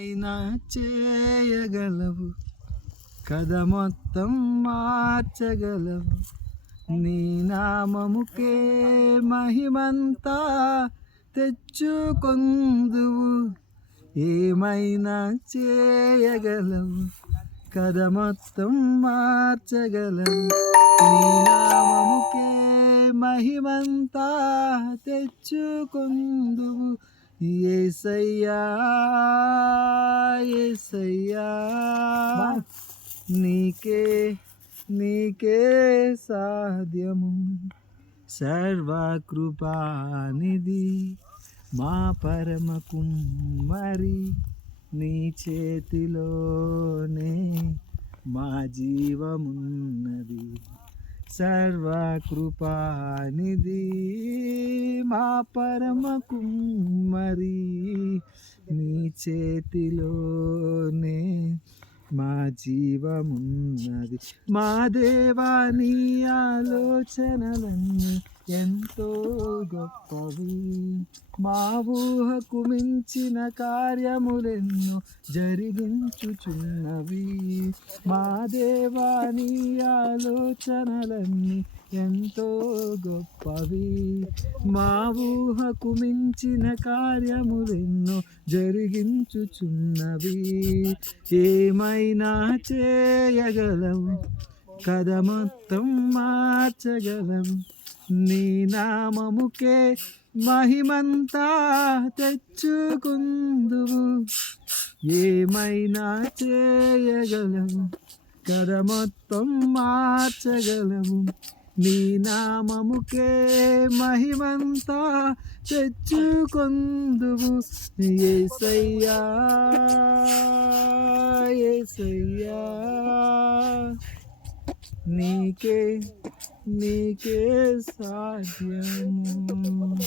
అయినా చేయగలవు, కథ మొత్తం మార్చగలవు. నీ నామముకే మహిమంతా తెచ్చుకొందువు. ఏమైనా చేయగలవు, కథ మొత్తం మార్చగలవు. నీ నామముకే మహిమంతా తెచ్చుకొందువు. యేసయ్యా యేసయ్యా, నీకే నీకే సాధ్యము. సర్వకృపానిధి మా పరమ కుమ్మరి, నీ చేతిలోనే మా జీవమున్నది. సర్వకృపానిధి మా పరమ కుమ్మరి, నీ చేతిలోనే మా జీవమున్నది. మా దేవా, నీ ఆలోచనలన్నీ ఎంతో గొప్పవి. మా ఊహకు మించిన కార్యములెన్నో జరిగించుచున్నవి. మా దేవా, నీ ఆలోచనలన్నీ ఎంతో గొప్పవి. మా ఊహకు మించిన కార్యములెన్నో జరిగించుచున్నవి. ఏమైనా చేయగలవు, కథ మొత్తం మార్చగలవు. నీ నామముకే మహిమంతా తెచ్చుకుందువు. ఏమైనా చేయగలవు, కథ మొత్తం మార్చగలవు. నీ నామముకే మహిమంతా తెచ్చుకొందువు. యేసయ్యా యేసయ్యా, నీకే నీకే సాధ్యము.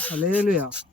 హల్లెలూయా.